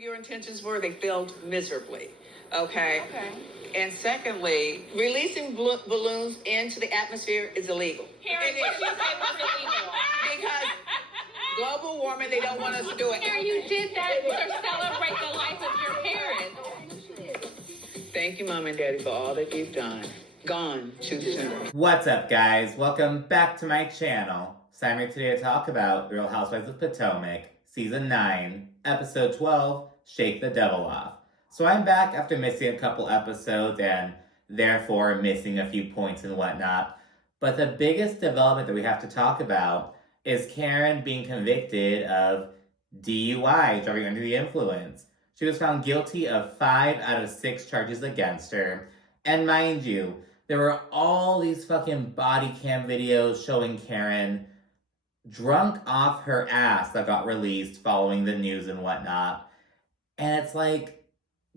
your intentions were, they failed miserably. Okay. And secondly, releasing balloons into the atmosphere is illegal. Karen, what you say was illegal? Because global warming, they don't want us to do it. Karen, you did that to celebrate the life of your parents. Thank you, Mom and Daddy, for all that you've done. Gone too soon. What's up, guys? Welcome back to my channel. So I'm here today to talk about Real Housewives of Potomac, Season 9, Episode 12, Shake the Devil Off. So I'm back after missing a couple episodes and therefore missing a few points and whatnot. But the biggest development that we have to talk about is Karen being convicted of DUI, driving under the influence. She was found guilty of 5 out of 6 charges against her. And mind you, there were all these fucking body cam videos showing Karen drunk off her ass that got released following the news and whatnot. And it's like,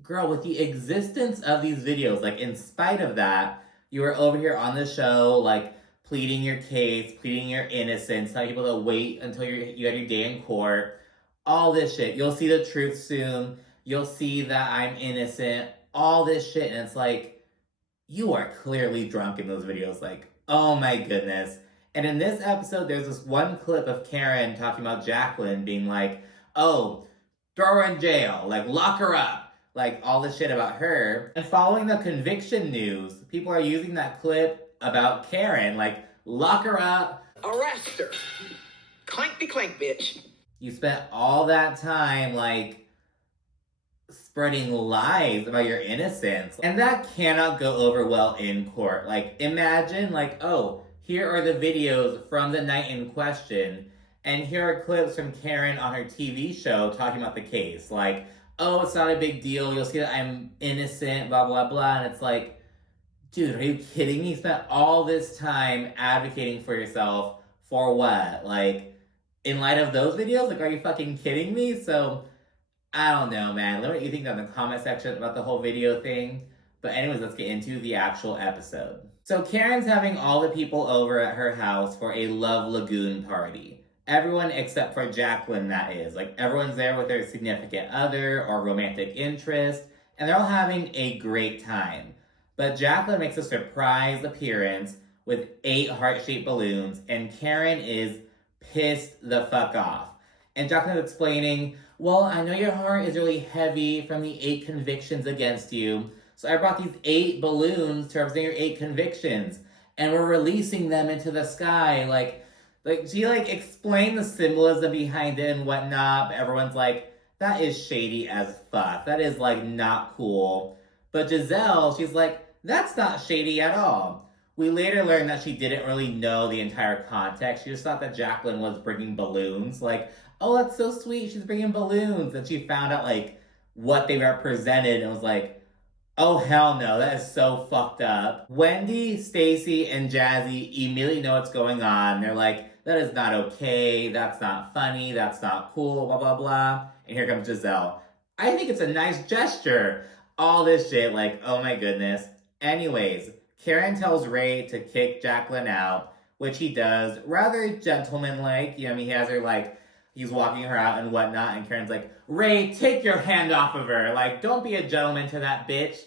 girl, with the existence of these videos, like in spite of that, you were over here on the show, like pleading your case, pleading your innocence, telling people to wait until you had your day in court, all this shit. You'll see the truth soon. You'll see that I'm innocent, all this shit. And it's like, you are clearly drunk in those videos. Like, oh my goodness. And in this episode, there's this one clip of Karen talking about Jacqueline being like, oh, throw her in jail, like lock her up, like all this shit about her. And following the conviction news, people are using that clip about Karen, like lock her up. Arrest her. Clankety clank, bitch. You spent all that time like spreading lies about your innocence. And that cannot go over well in court. Like imagine like, oh, here are the videos from the night in question, and here are clips from Karen on her TV show talking about the case. Like, oh, it's not a big deal. You'll see that I'm innocent, blah, blah, blah. And it's like, dude, are you kidding me? You spent all this time advocating for yourself for what? Like, in light of those videos? Like, are you fucking kidding me? So, I don't know, man. Let me know what you think down in the comment section about the whole video thing. But anyways, let's get into the actual episode. So Karen's having all the people over at her house for a Love Lagoon party. Everyone except for Jacqueline, that is. Like, everyone's there with their significant other or romantic interest, and they're all having a great time. But Jacqueline makes a surprise appearance with 8 heart-shaped balloons, and Karen is pissed the fuck off. And Jacqueline's explaining, well, I know your heart is really heavy from the 8 convictions against you, so I brought these 8 balloons to represent your 8 convictions, and we're releasing them into the sky. Like she explained the symbolism behind it and whatnot, but everyone's like, that is shady as fuck. That is like not cool. But Gizelle, she's like, that's not shady at all. We later learned that she didn't really know the entire context. She just thought that Jacqueline was bringing balloons. Like, oh, that's so sweet. She's bringing balloons. And she found out like what they represented and was like, oh, hell no, that is so fucked up. Wendy, Stacy, and Jazzy immediately know what's going on. They're like, that is not okay, that's not funny, that's not cool, blah, blah, blah. And here comes Gizelle. I think it's a nice gesture. All this shit, like, oh my goodness. Anyways, Karen tells Ray to kick Jacqueline out, which he does, rather gentlemanlike. You know, he has her like, he's walking her out and whatnot, and Karen's like, Ray, take your hand off of her. Like, don't be a gentleman to that bitch.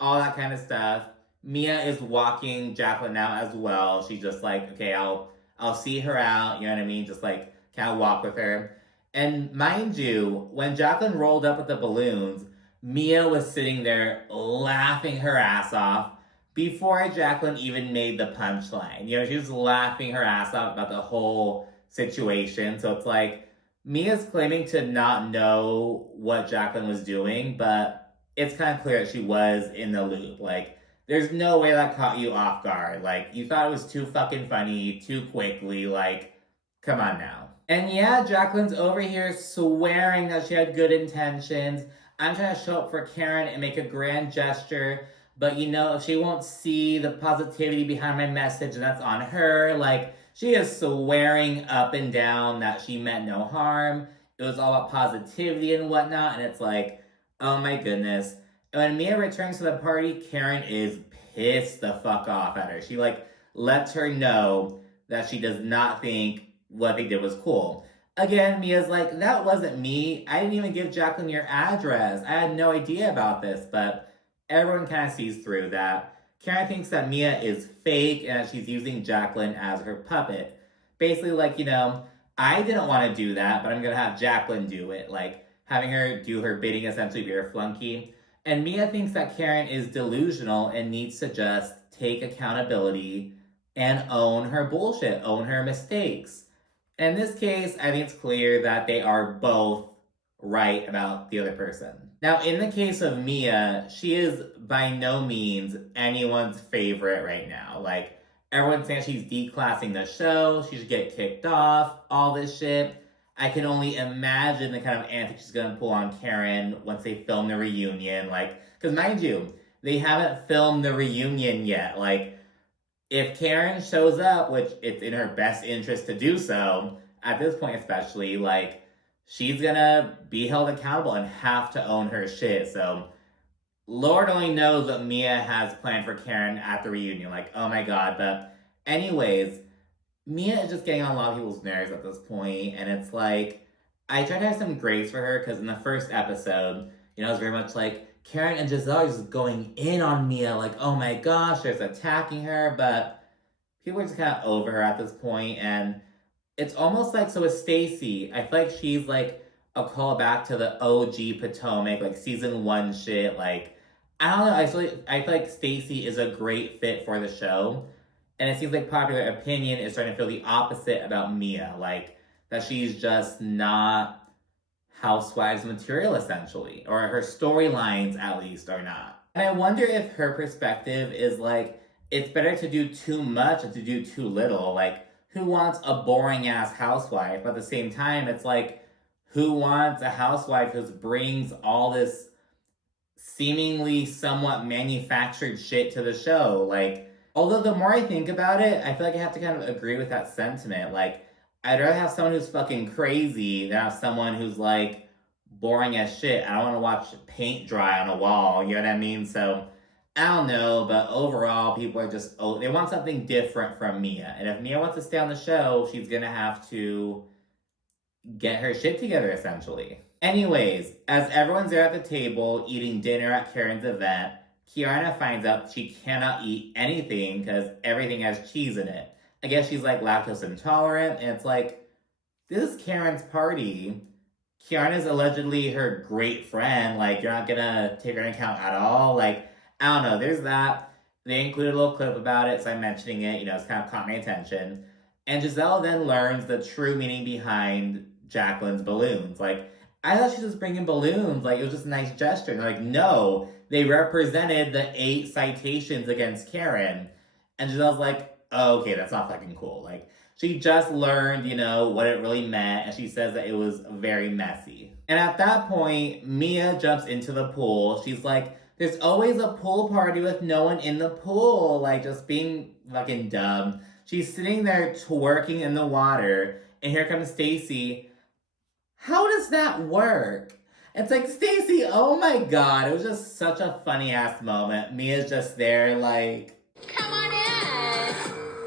All that kind of stuff. Mia is walking Jacqueline out as well. She's just like, okay, I'll see her out, you know what I mean? Just like, kind of walk with her. And mind you, when Jacqueline rolled up with the balloons, Mia was sitting there laughing her ass off before Jacqueline even made the punchline. You know, she was laughing her ass off about the whole situation. So it's like, Mia's claiming to not know what Jacqueline was doing, but it's kind of clear that she was in the loop. Like, there's no way that caught you off guard. Like, you thought it was too fucking funny, too quickly. Like, come on now. And yeah, Jacqueline's over here swearing that she had good intentions. I'm trying to show up for Karen and make a grand gesture. But, you know, if she won't see the positivity behind my message, and that's on her. Like, she is swearing up and down that she meant no harm. It was all about positivity and whatnot. And it's like, oh my goodness. And when Mia returns to the party, Karen is pissed the fuck off at her. She like lets her know that she does not think what they did was cool. Again, Mia's like, that wasn't me. I didn't even give Jacqueline your address. I had no idea about this, but everyone kind of sees through that. Karen thinks that Mia is fake and that she's using Jacqueline as her puppet. Basically, like, I didn't want to do that, but I'm going to have Jacqueline do it. Like, having her do her bidding, essentially be her flunky. And Mia thinks that Karen is delusional and needs to just take accountability and own her bullshit, own her mistakes. In this case, I think it's clear that they are both right about the other person. Now, in the case of Mia, she is by no means anyone's favorite right now. Like, everyone's saying she's declassing the show, she should get kicked off, all this shit. I can only imagine the kind of antics she's gonna pull on Karen once they film the reunion. Like, because mind you, they haven't filmed the reunion yet. Like, if Karen shows up, which it's in her best interest to do so, at this point especially, like, she's gonna be held accountable and have to own her shit. So, Lord only knows what Mia has planned for Karen at the reunion. Like, oh my god. But anyways, Mia is just getting on a lot of people's nerves at this point, and it's like, I try to have some grace for her, because in the first episode, it's very much like, Karen and Gizelle are just going in on Mia, like, oh my gosh, they're just attacking her, but people are just kind of over her at this point, and it's almost like, so with Stacy, I feel like she's like a callback to the OG Potomac, like season 1 shit, like, I don't know, I feel like Stacy is a great fit for the show, and it seems like popular opinion is starting to feel the opposite about Mia, like, that she's just not Housewives material, essentially, or her storylines at least are not. And I wonder if her perspective is like, it's better to do too much than to do too little. Like, who wants a boring ass housewife? But at the same time, it's like, who wants a housewife who brings all this seemingly somewhat manufactured shit to the show? Like, although the more I think about it, I feel like I have to kind of agree with that sentiment. Like, I'd rather have someone who's fucking crazy than have someone who's like boring as shit. I don't want to watch paint dry on a wall, you know what I mean? So, I don't know, but overall, people are just, they want something different from Mia. And if Mia wants to stay on the show, she's gonna have to get her shit together, essentially. Anyways, as everyone's there at the table eating dinner at Karen's event, Kiana finds out she cannot eat anything because everything has cheese in it. I guess she's like lactose intolerant, and it's like, this is Karen's party. Kiana's allegedly her great friend. Like, you're not gonna take her into account at all. Like, I don't know, there's that. They included a little clip about it, so I'm mentioning it. It's kind of caught my attention. And Gizelle then learns the true meaning behind Jacqueline's balloons. Like, I thought she was bringing balloons. Like, it was just a nice gesture. And they're like, no, they represented the 8 citations against Karen. And Giselle's like, oh, okay, that's not fucking cool. Like, she just learned, what it really meant, and she says that it was very messy. And at that point, Mia jumps into the pool. She's like, there's always a pool party with no one in the pool. Like, just being fucking dumb. She's sitting there twerking in the water, and here comes Stacy. How does that work? It's like, Stacy, oh my god. It was just such a funny ass moment. Mia's just there like, Come on in.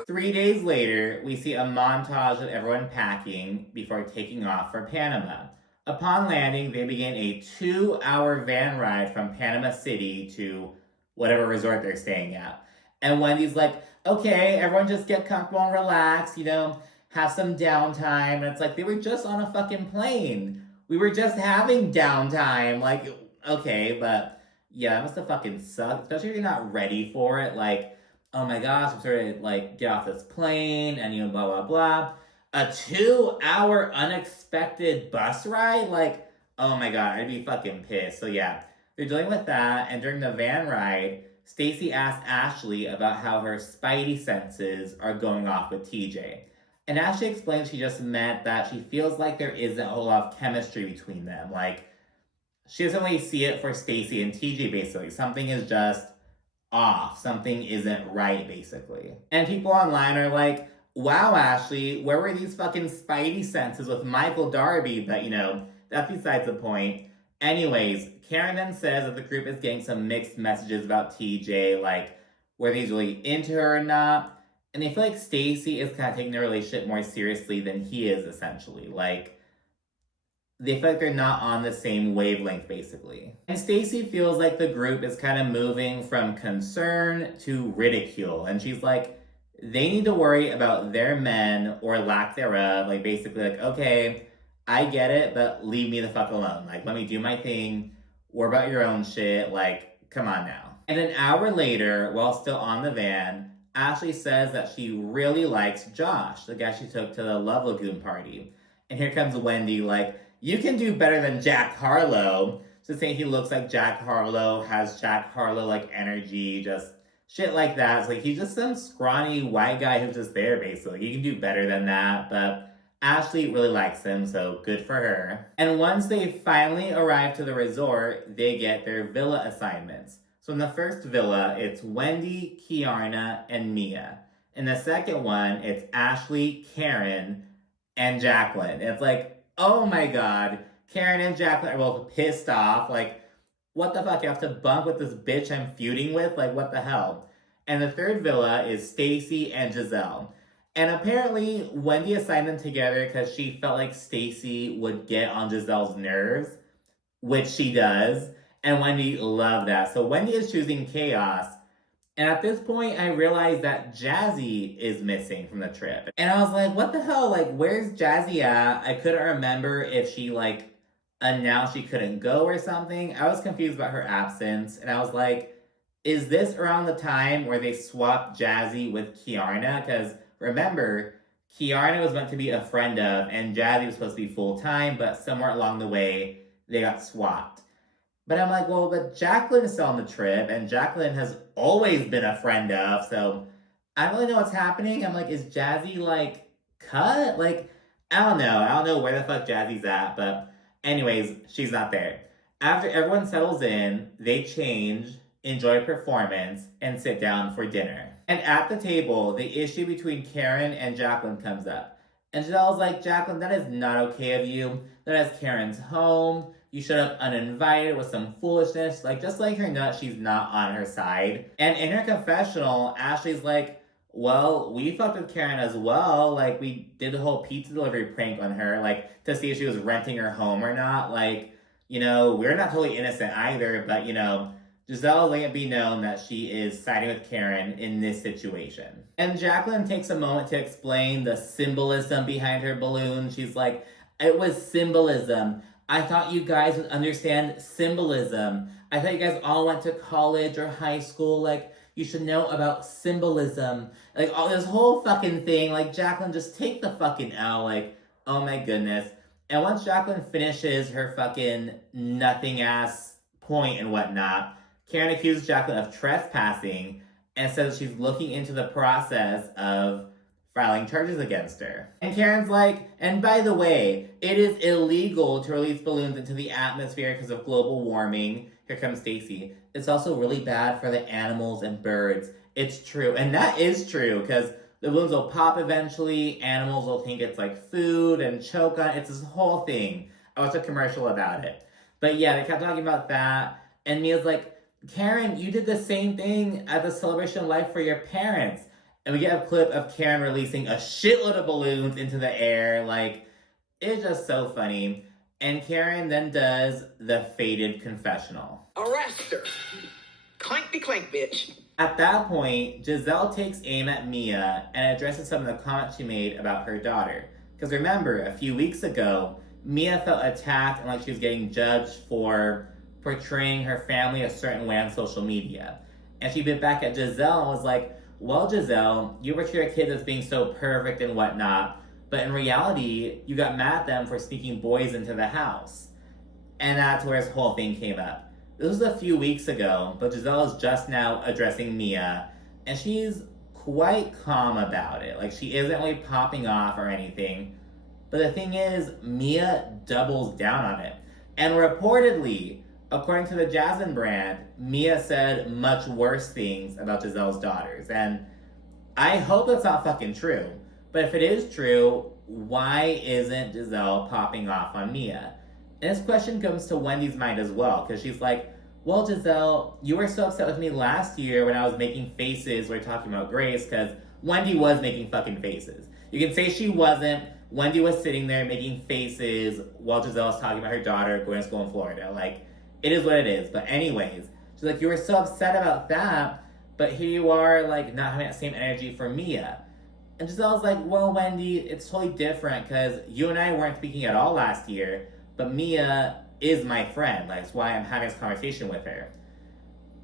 3 days later, we see a montage of everyone packing before taking off for Panama. Upon landing, they begin a 2-hour van ride from Panama City to whatever resort they're staying at. And Wendy's like, okay, everyone just get comfortable and relax, have some downtime. And it's like, they were just on a fucking plane. We were just having downtime. Like, okay, but yeah, that must have fucking sucked, especially if you're not ready for it. Like, oh my gosh, I'm sorry to like get off this plane and blah blah blah. A 2-hour unexpected bus ride? Like, oh my god, I'd be fucking pissed. So yeah, they're dealing with that, and during the van ride, Stacy asks Ashley about how her spidey senses are going off with TJ. And Ashley explains she just meant that she feels like there isn't a whole lot of chemistry between them. Like, she doesn't really see it for Stacy and TJ, basically. Something is just off. Something isn't right, basically. And people online are like, wow, Ashley, where were these fucking spidey senses with Michael Darby? But, that's besides the point. Anyways, Karen then says that the group is getting some mixed messages about TJ, like whether he's really into her or not. And they feel like Stacy is kind of taking the relationship more seriously than he is, essentially. Like, they feel like they're not on the same wavelength, basically. And Stacy feels like the group is kind of moving from concern to ridicule. And she's like, they need to worry about their men or lack thereof. Like, basically, like, okay, I get it, but leave me the fuck alone. Like, let me do my thing. Worry about your own shit. Like, come on now. And an hour later, while still on the van, Ashley says that she really likes Josh, the guy she took to the Love Lagoon party. And here comes Wendy, like, you can do better than Jack Harlow. So saying he looks like Jack Harlow, has Jack Harlow like energy, just shit like that. It's like he's just some scrawny white guy who's just there, basically. You can do better than that, but Ashley really likes him, so good for her. And once they finally arrive to the resort, they get their villa assignments. So in the first villa, it's Wendy, Kiarna, and Mia. In the second one, it's Ashley, Karen, and Jacqueline. It's like, oh my god, Karen and Jacqueline are both pissed off. Like, what the fuck? You have to bunk with this bitch I'm feuding with? Like, what the hell? And the third villa is Stacy and Gizelle. And apparently, Wendy assigned them together because she felt like Stacy would get on Giselle's nerves, which she does. And Wendy loved that. So Wendy is choosing chaos. And at this point, I realized that Jazzy is missing from the trip. And I was like, what the hell? Like, where's Jazzy at? I couldn't remember if she, like, announced she couldn't go or something. I was confused about her absence. And I was like, is this around the time where they swapped Jazzy with Kiarna? Because remember, Kiarna was meant to be a friend of, and Jazzy was supposed to be full-time, but somewhere along the way, they got swapped. But I'm like, well, but Jacqueline is still on the trip, and Jacqueline has always been a friend of, so I don't really know what's happening. I'm like, is Jazzy, like, cut? Like, I don't know. I don't know where the fuck Jazzy's at, but anyways, she's not there. After everyone settles in, they change, enjoy performance, and sit down for dinner. And at the table, the issue between Karen and Jacqueline comes up. And Giselle's like, Jacqueline, that is not okay of you. That is Karen's home. You showed up uninvited with some foolishness. Like, just like her nut, she's not on her side. And in her confessional, Ashley's like, well, we fucked with Karen as well. Like, we did the whole pizza delivery prank on her, like, to see if she was renting her home or not. Like, you know, we're not totally innocent either, but, you know, Gizelle letting it be known that she is siding with Karen in this situation. And Jacqueline takes a moment to explain the symbolism behind her balloon. She's like, it was symbolism. I thought you guys would understand symbolism. I thought you guys all went to college or high school. Like, you should know about symbolism. Like, all this whole fucking thing. Like, Jacqueline, just take the fucking L. Like, oh my goodness. And once Jacqueline finishes her fucking nothing-ass point and whatnot, Karen accuses Jacqueline of trespassing and says she's looking into the process of filing charges against her. And Karen's like, and by the way, it is illegal to release balloons into the atmosphere because of global warming. Here comes Stacy. It's also really bad for the animals and birds. It's true. And that is true, because the balloons will pop eventually. Animals will think it's like food and choke on it. It's this whole thing. I watched a commercial about it. But yeah, they kept talking about that. And Mia's like, Karen, you did the same thing at the celebration of life for your parents. And we get a clip of Karen releasing a shitload of balloons into the air. Like, it's just so funny. And Karen then does the faded confessional. Arrest her. Clankety clank, bitch. At that point, Gizelle takes aim at Mia and addresses some of the comments she made about her daughter. Because remember, a few weeks ago, Mia felt attacked and like she was getting judged for portraying her family a certain way on social media. And she bit back at Gizelle and was like, well, Gizelle, you portray your kids as being so perfect and whatnot, but in reality, you got mad at them for sneaking boys into the house. And that's where this whole thing came up. This was a few weeks ago, but Gizelle is just now addressing Mia, and she's quite calm about it. Like, she isn't really popping off or anything. But the thing is, Mia doubles down on it. And reportedly, according to the Jasmine brand, Mia said much worse things about Giselle's daughters. And I hope that's not fucking true. But if it is true, why isn't Gizelle popping off on Mia? And this question comes to Wendy's mind as well, because she's like, well, Gizelle, you were so upset with me last year when I was making faces when we were talking about Grace, because Wendy was making fucking faces. You can say she wasn't, Wendy was sitting there making faces while Gizelle was talking about her daughter going to school in Florida. Like, it is what it is. But anyways, she's like, you were so upset about that, but here you are, like, not having that same energy for Mia. And Giselle's like, well, Wendy, it's totally different because you and I weren't speaking at all last year, but Mia is my friend. Like, that's why I'm having this conversation with her.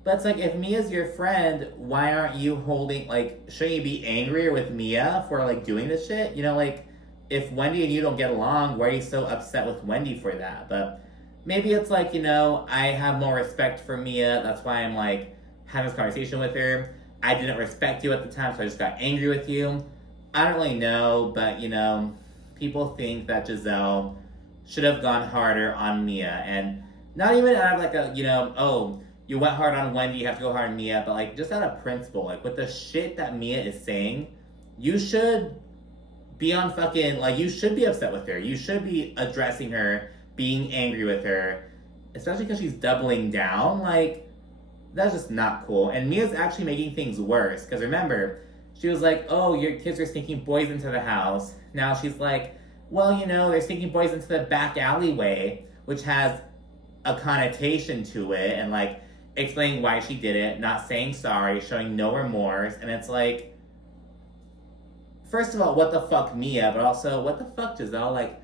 But it's like, if Mia's your friend, why aren't you holding, like, shouldn't you be angrier with Mia for, like, doing this shit? You know, like, if Wendy and you don't get along, why are you so upset with Wendy for that? But maybe it's like, you know, I have more respect for Mia. That's why I'm, like, having this conversation with her. I didn't respect you at the time, so I just got angry with you. I don't really know, but, you know, people think that Gizelle should have gone harder on Mia. And not even out of, like, a, you know, oh, you went hard on Wendy, you have to go hard on Mia, but, like, just out of principle. Like, with the shit that Mia is saying, you should be on fucking, like, you should be upset with her. You should be addressing her, being angry with her, especially because she's doubling down. Like, that's just not cool. And Mia's actually making things worse, because remember, she was like, oh, your kids are sneaking boys into the house. Now she's like, well, you know, they're sneaking boys into the back alleyway, which has a connotation to it, and, like, explaining why she did it, not saying sorry, showing no remorse. And it's like, first of all, what the fuck, Mia? But also, what the fuck, Gizelle? Like,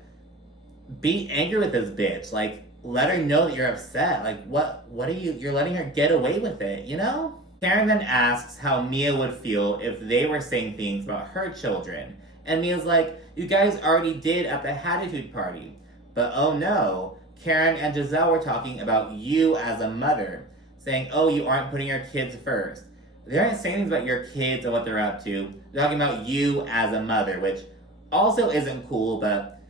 be angry with this bitch. Like, let her know that you're upset. Like, what are you? You're letting her get away with it, you know? Karen then asks how Mia would feel if they were saying things about her children. And Mia's like, you guys already did at the Hatitude party. But oh no, Karen and Gizelle were talking about you as a mother, saying, oh, you aren't putting your kids first. They aren't saying things about your kids and what they're up to. They're talking about you as a mother, which also isn't cool, but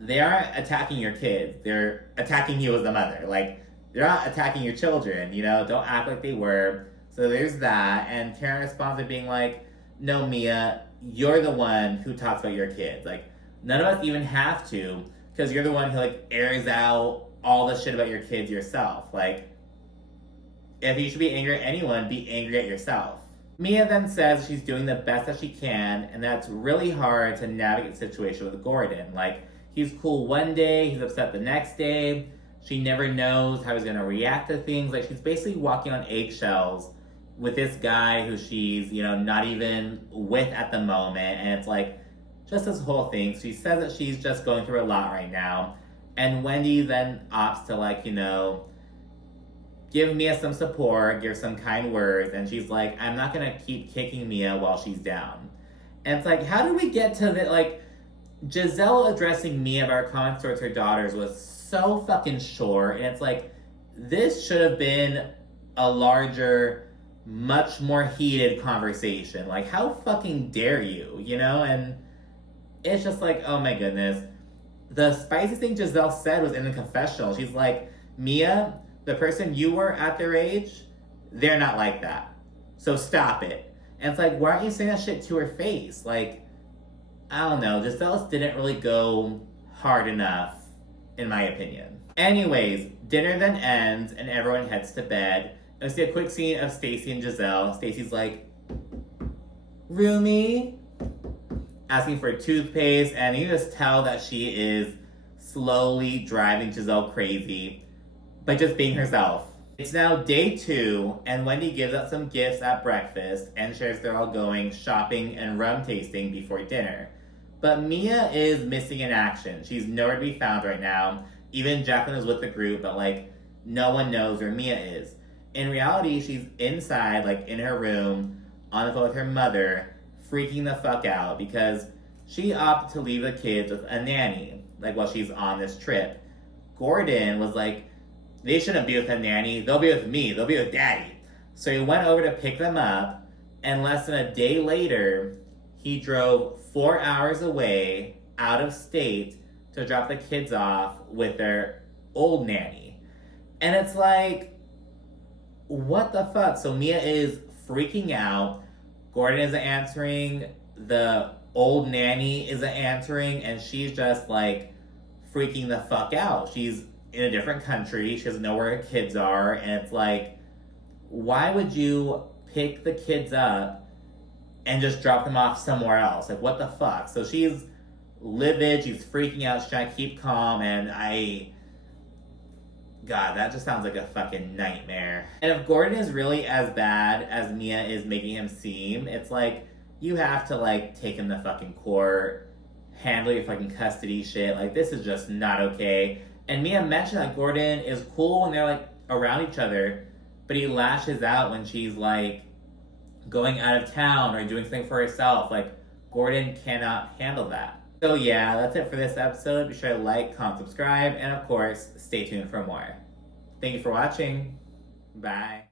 they aren't attacking your kids. They're attacking you as a mother. Like, they're not attacking your children, you know? Don't act like they were. So there's that. And Karen responds by being like, no, Mia, you're the one who talks about your kids. Like, none of us even have to, because you're the one who, like, airs out all the shit about your kids yourself. Like, if you should be angry at anyone, be angry at yourself. Mia then says she's doing the best that she can, and that's really hard to navigate the situation with Gordon. Like, he's cool one day, he's upset the next day. She never knows how he's going to react to things. Like, she's basically walking on eggshells with this guy who she's, you know, not even with at the moment. And it's like, just this whole thing. She says that she's just going through a lot right now. And Wendy then opts to, like, you know, give Mia some support, give some kind words, and she's like, I'm not gonna keep kicking Mia while she's down. And it's like, how did we get to the, like, Gizelle addressing Mia about her comments towards her daughters was so fucking short, and it's like, this should have been a larger, much more heated conversation. Like, how fucking dare you, you know? And it's just like, oh my goodness. The spiciest thing Gizelle said was in the confessional. She's like, Mia, the person you were at their age, they're not like that. So stop it. And it's like, why aren't you saying that shit to her face? Like, I don't know. Giselle didn't really go hard enough, in my opinion. Anyways, dinner then ends and everyone heads to bed. And we see a quick scene of Stacy and Gizelle. Stacy's like, Rumi? Asking for toothpaste, and you just tell that she is slowly driving Gizelle crazy by just being herself. It's now day 2, and Wendy gives out some gifts at breakfast and shares they're all going shopping and rum tasting before dinner. But Mia is missing in action. She's nowhere to be found right now. Even Jacqueline is with the group, but, like, no one knows where Mia is. In reality, she's inside, like, in her room, on the phone with her mother, freaking the fuck out because she opted to leave the kids with a nanny, like, while she's on this trip. Gordon was like, they shouldn't be with a nanny. They'll be with me. They'll be with daddy. So he went over to pick them up, and less than a day later, he drove 4 hours away, out of state, to drop the kids off with their old nanny. And it's like, what the fuck? So Mia is freaking out. Gordon isn't answering. The old nanny isn't answering. And she's just, like, freaking the fuck out. She's in a different country. She doesn't know where her kids are. And it's like, why would you pick the kids up and just drop them off somewhere else? Like, what the fuck? So she's livid. She's freaking out. She's trying to keep calm. And God, that just sounds like a fucking nightmare. And if Gordon is really as bad as Mia is making him seem, it's like, you have to, like, take him to fucking court, handle your fucking custody shit. Like, this is just not okay. And Mia mentioned that Gordon is cool when they're, like, around each other, but he lashes out when she's, like, going out of town or doing something for herself. Like, Gordon cannot handle that. So yeah, that's it for this episode. Be sure to like, comment, subscribe, and of course, stay tuned for more. Thank you for watching. Bye.